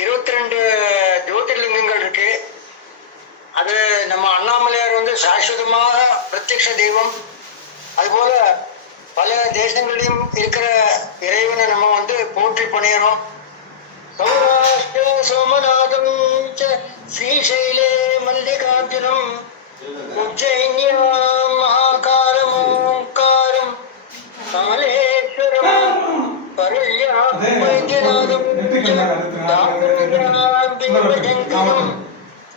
22 ஜோதிர்லிங்கங்கள் இருக்கு. அது நம்ம அண்ணாமலையார் சாஸ்வதமாக பிரத்யக்ஷ தெய்வம். அதுபோல பல தேசங்களிலும் இருக்கிற இறைவனை நம்ம போற்றி பணியறோம். சௌராஷ்டிர சோமநாதம் ஸ்ரீசைலே மல்லிகார்ஜுனம் உஜ்ஜயின்யாம் மகாகாரம் ஓங்காரம் காலேஸ்வரம் பருள்யாம் வைத்தியநாதம் தாமிரயாம்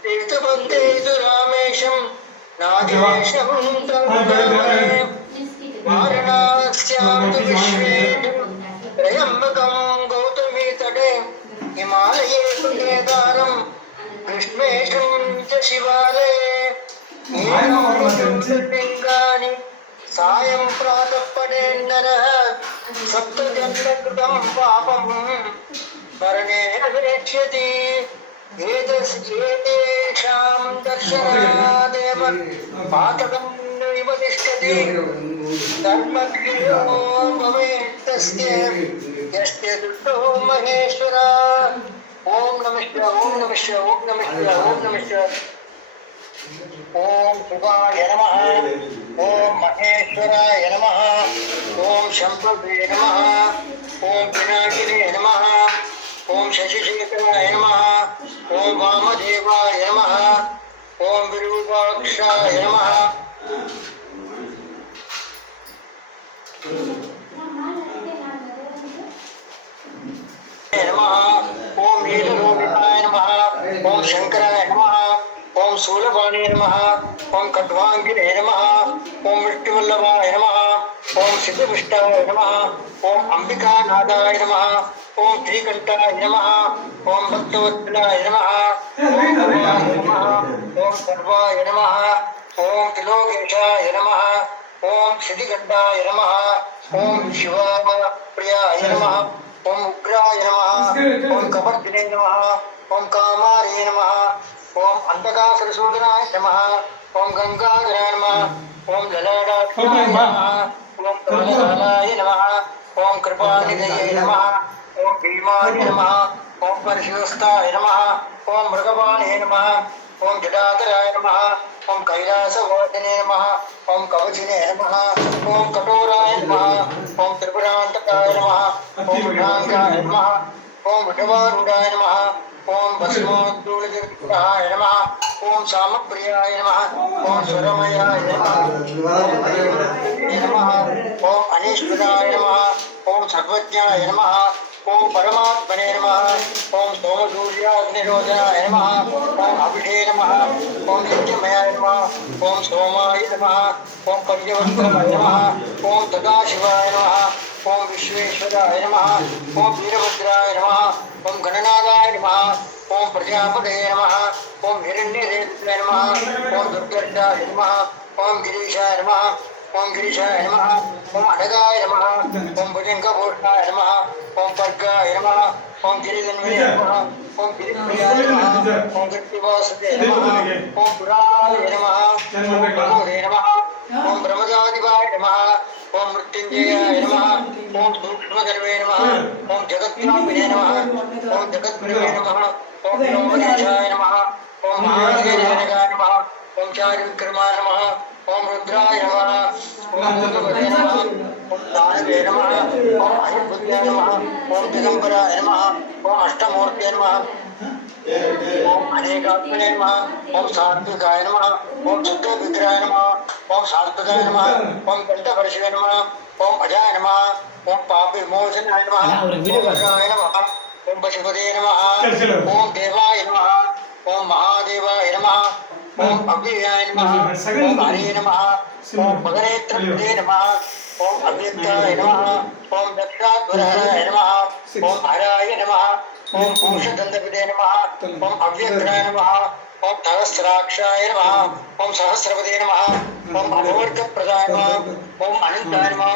तीर्थबन्धेषु रामेशं नागेशं वारणास्यां तु विश्वेशं त्र्यम्बकं गौतमी तटे हिमालये केदारं कृष्णेशं च शिवालये लिङ्गानि सायं प्रातः पठेन्नरः सप्तजन्मकृतं पापं मरणेन विनश्यति। एतेषां दर्शनादेव पातकं नैव तिष्ठति धर्मक्रियो भवेत् तस्य यस्य दुष्टो महेश्वर। ओम नमः शिवाय, ओम नमः शिवाय, ओम नमः शिवाय, ओम नमः शिवाय। ओम शिवाय नमः, ओम महेश्वराय नमः, ओम शंभवे नमः, ओम पिनाकिने नमः, ओम शशिशेखराय नमः, ओम वामदेवाय नमः, ओम विरूपाक्षाय नमः, ओम नीललोहिताय नमः, ओम शंकराय नमः, ओम शूलपाणे नमः, ओम खड्वांगिने नमः, ओम विष्णुवल्लभाय नमः, ओम सिद्धपुष्टाय नमः, ओम अंबिकानाथाय नमः, ओम श्रीकंठाय नमः, ओम भक्तवत्सलाय नमः, ओम भवाय नमः, ओम सर्वाय नमः, ओम त्रिलोकेशाय नमः, ओम श्रीकंठाय नमः, ओम शिवप्रियाय नमः, ओम उग्राय नमः, ओम कपर्दिने नमः, ओम कामारे नमः, ओम अंधकासुरसूदनाय नमः, ओम गंगाधराय नमः, ओम ललाटाक्षाय नमः, ओम कमलाय नमः, ओम कृपानिधये नमः, ओम भीमाय नमः, ओम परशिवस्ताय नमः, ओम मृगवाणे नमः, ओम जटाधराय नमः, ओम कैलासवासिने नमः, ओम कवचिने नमः, ओम कठोराय नमः, ओम त्रिपुरान्तकाय नमः, ओम विषाङ्गाय नमः, ओम विषवारूढाय नमः, ओम भस्मोद्धूलिताय नमः, ओम सामप्रियाय नमः, ओम स्वरमयाय नमः, ओम अनीश्वराय नमः, ओम सर्वज्ञाय नमः, ओम परमात्मने नमः, ओम सोमसूर्याग्निरोधनाय नमः, ओम अभिषे नमः, ओम नित्यमयाय नमः, ओम सोमाय नमः, ओम कव्यवस्त्राय नमः, ओम सदाशिवाय नमः, ओम विश्वेश्वराय नमः, ओम वीरभद्राय नमः, ओम गणनाथाय नमः, ओम प्रजापतये नमः, ओम हिरण्यरेतसे नमः, ओम दुर्गर्षाय नमः, ओम गिरीशाय नमः, ओम गिरीशाय नमः, ओम अडगाय नमः, ओम भुजंगभूषणाय नमः, ओम पर्गाय नमः, ओम गिरिधन्वने नमः, ओम गिरिप्रियाय नमः, ओम गिरिवासते नमः, ओम पुराय नमः, ओम प्रभुवे नमः, ओम ब्रह्मजादिवाय नमः, ओम मृत्युंजयाय नमः, ओम सूक्ष्मधर्वे नमः, ओम जगद्व्यापिने नमः, ओम जगद्गुरुवे नमः, ओम ब्रह्मदेशाय नमः, ओम महादेवाय नमः, ओम चारुविक्रमाय नमः, ओम रुद्राय नमः, ओम भूतपते नमः, ओम दानवे नमः, ओम अहिर्बुद्धाय नमः, ओम दिगंबराय नमः, ओम अष्टमूर्तये नमः, ओम अनेकात्मने नमः, ओम सात्विकाय नमः, ओम शुद्धविग्रहाय नमः, ओम सात्विकाय नमः, ओम कंठपर्शिवे नमः, ओम अजाय नमः, ओम पापविमोचनाय नमः, ओम रुद्राय नमः, ओम पशुपते नमः, ओम देवाय नमः, ओम महादेवाय नमः, ओम अव्ययाय नमः, ओम हरे नमः, ओम भगनेत्रपते नमः, ओम अव्यक्ताय नमः, ओम दक्षाध्वराय नमः, ओम हराय नमः, ओम भूषदंडपते नमः, ओम अव्यक्ताय नमः, ओम सहस्राक्षाय नमः, ओम सहस्रपते नमः, ओम अभवर्गप्रदाय नमः, ओम अनंताय नमः,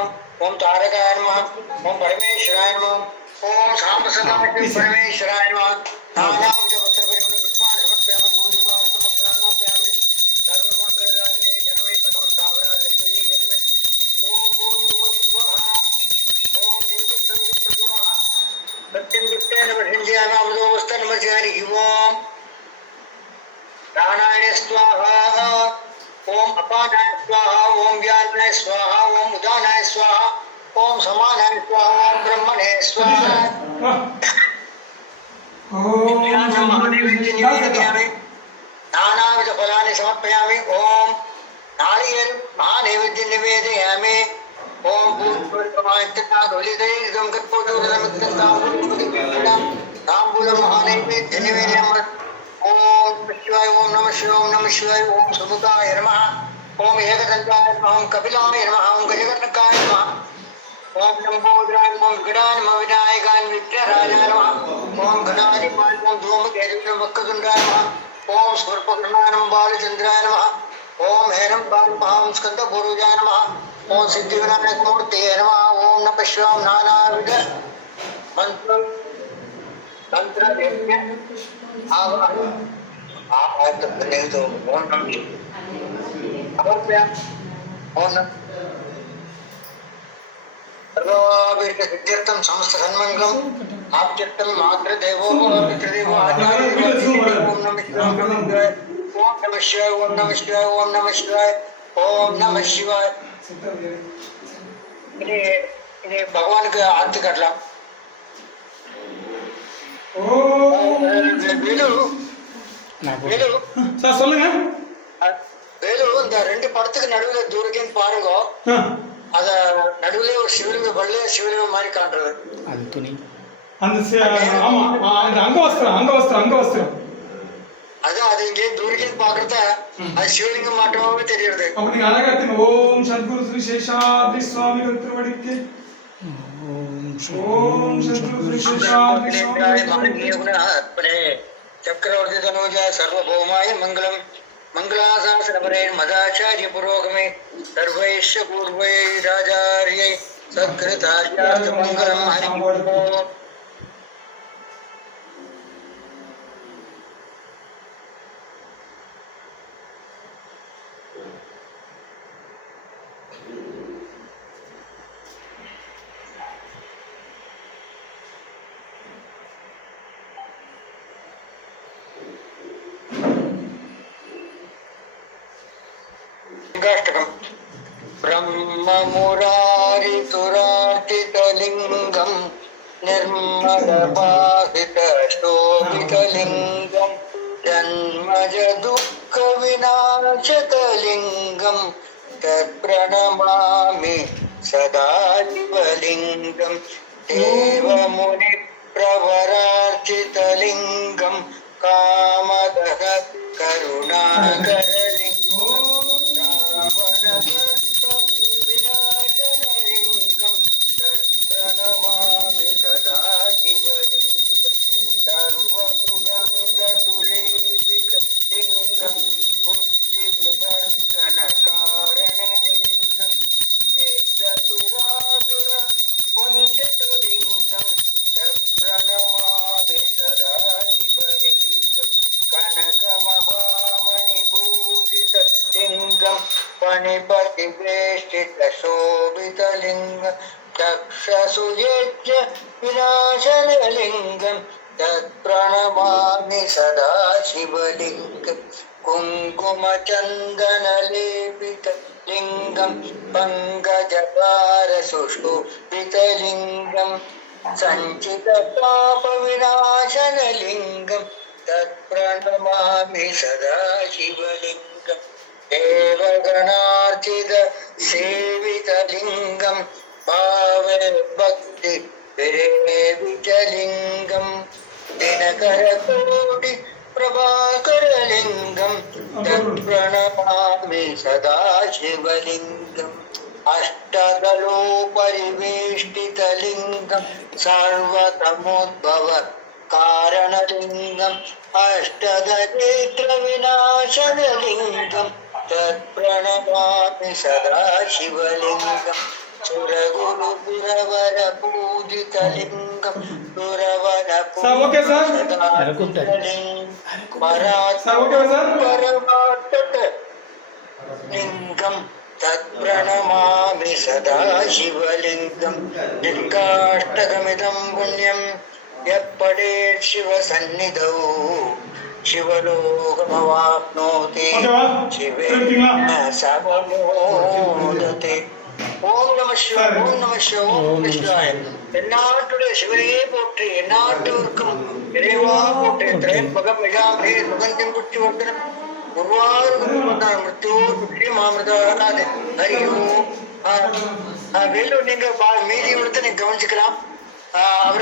ओम तारकाय नमः, ओम परमेश्वराय नमः, ओम सामसदाशिव परमेश्वराय नमः। प्राणाय स्वाहा ओम अपानाय स्वाहा ओम व्यानाय स्वाहा ओम उदानाय स्वाहा ओम समानाय स्वाहा ओम ब्रह्मणे स्वाहा नानाविध फलानि समर्पयामि ओम नारियल महानैवेद्य निवेदयामि ओम भूतभुवनादित्यादोलितैर्दं कत्पोदोरमित्रं ताम्बूलं महानैवेद्य निवेदयामि ओम शिवाय ओम नमः शिवाय ओम नमः शिवाय ओम सुमुखाय नमः ओम एकदन्ताय नमः ओम कपिलाय नमः ओम गजकर्णकाय नमः ओम लंबोदराय ओम गणाय नमः विनायकाय विघ्नराजाय नमः ओम गणाधिपाय ओम धूमकेतुः वक्रतुण्डाय नमः ओम स्वर्पकर्णाय नमः बालचन्द्राय नमः ओम हेरम्बाय नमः ओम स्कन्दपूर्वजाय नमः ओम सिद्धिविनायक मूर्तये नमः ओम नमः शिवाय नानाविध मंत्र तंत्र यज्ञ आवाहन आप नहीं तो ओम नमः ओम सर्वविघ्नसिद्ध्यर्थं समस्त सन्मंगलम आप्त्यर्थं मातृदेवो पितृदेवो ओम नमः शिवाय ओम नमः शिवाय ओम नमः शिवाय ओम नमः शिवाय ओम नमः शिवाय इन्हें भगवान के आरती करला வேலு சார் சொல்லுங்க. வேலு இந்த ரெண்டு படத்துக்கு நடுவுல தூரகேன்னு பாருங்க. அத நடுவுல ஒரு சிவலிங்க வெள்ளை சிவலிங்கம் மாதிரி காண்றது. அது துணி. அந்த ஆமா அந்த அங்கவஸ்திரம். அதான் அது இங்கே தூரகேன்னு பாக்குறத அது சிவலிங்கம் மாற்றமாவே தெரியுது. அப்ப நீங்க அழகா எடுத்துங்க. ஓம் சத்குரு ஸ்ரீ சேஷாத்ரி சுவாமி திருவடிக்கு ओम चक्रवर्ती तनूजाय सर्वभौमाय मंगलम मंगलाशासनपरे मदाचार्य पुरोगमे सर्वैश्च पूर्वै राजार्यै सत्कृतार्यार्थ मंगलम हरि ओम ब्रह्ममुरारितुरार्चितलिङ्गं निर्मलपाहितशोभितलिङ्गं जन्मजदुःखविनाशकलिङ्गं तत्प्रणमामि सदा शिवलिङ्गं देवमुनिप्रवरार्चितलिङ्गं कामदः करुणाकरलिङ्गं विनाशनलिङ्गं तत्प्रणमामि सदा शिवलिङ्गं सर्वसुगन्धसुलेपितलिङ्गं बुद्धिविवर्धनकारणलिङ्गं सिद्धसुरासुरवन्दितलिङ्गं तत्प्रणमामि सदा शिवलिङ्गं कनकमहामणिभूषितलिङ्गं फणिपतिवेष्टितशोभितलिङ्गं दक्षसुयज्ञ विनाशनलिङ्गं तत्प्रणमामि सदा शिवलिङ्गं कुङ्कुमचन्दनलेपितलिङ्गं पङ्कजभारसुशोभितलिङ्गं सञ्चितपापविनाशनलिङ्गं तत्प्रणमामि सदा शिवलिङ्गं देवगणार्चित सेवितलिङ्गं भावभक्ति विरेवितलिङ्गं दिनकरकोटि प्रभाकरलिङ्गं तत्प्रणमामि सदा शिवलिङ्गम् अष्टदलोपरिवेष्टितलिङ्गं सर्वतमोद्भव कारणलिङ्गम् अष्टदनेत्रविनाशनलिङ्गं तत्प्रणमामि सदा शिवलिङ्गं सुरगुरुपुरवरपूजितलिङ्गं सुरवरपूजितलिङ्गं तत्प्रणमामि सदा शिवलिङ्गं निर्काष्टकमिदं पुण्यं எப்படே சிவ சந்நிதௌ சிவலோகமவாப்னோதி ஓகேவா? சிவேன சமமோததே. ஓம் நம சிவாய, ஓம் நம சிவாய, ஓம் நம சிவாய. எந்நாட்டுடைய சிவனே போற்றி, எந்நாட்டவர்க்கும் இறைவா போற்றி. திரையம்பகம் மிகாமே சுகந்தம் புற்றி வந்தனம் உருவாருதான் மிருத்தோர் புற்றி மாமிருதாது. ஹரியோ வேலூர் நீங்க மீதி கொடுத்து நீங்க கவனிச்சுக்கலாம். அவர்